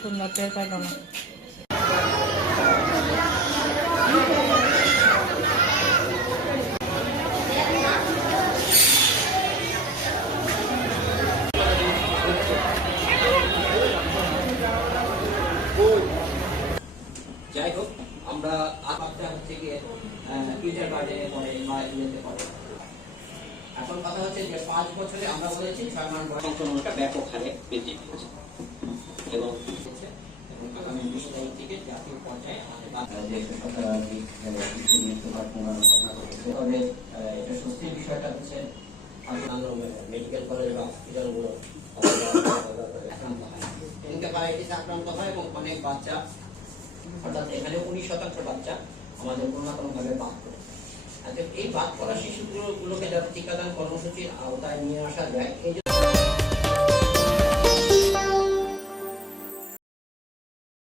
সুন্দর টের পাইল না। যাই হোক, আমরা হচ্ছে গিয়ে টুইটার গার্ডেনে পড়ে বা ইয়েতে পড়ে। এখন কথা হচ্ছে যে 5 বছরে আমরা বলেছি 6 মাস সংক্রমণটা ব্যাপক হারে বৃদ্ধি পেয়েছে এবং আগামী 20 তারিখ থেকে জাতীয় পর্যায়ে আমাদের এটা স্বস্তির বিষয়টা হচ্ছে মেডিকেল কলেজ বা হসপিটালগুলো আক্রান্ত হয়, এনকেফালাইটিসে আক্রান্ত হয় এবং অনেক বাচ্চা, অর্থাৎ এখানে 19% বাচ্চা আমাদের কোনো না কোনোভাবে বাদ পড়ে। এই বাদ পড়া শিশুগুলোকে যাতে টিকাদান কর্মসূচির আওতায় নিয়ে আসা যায়, এই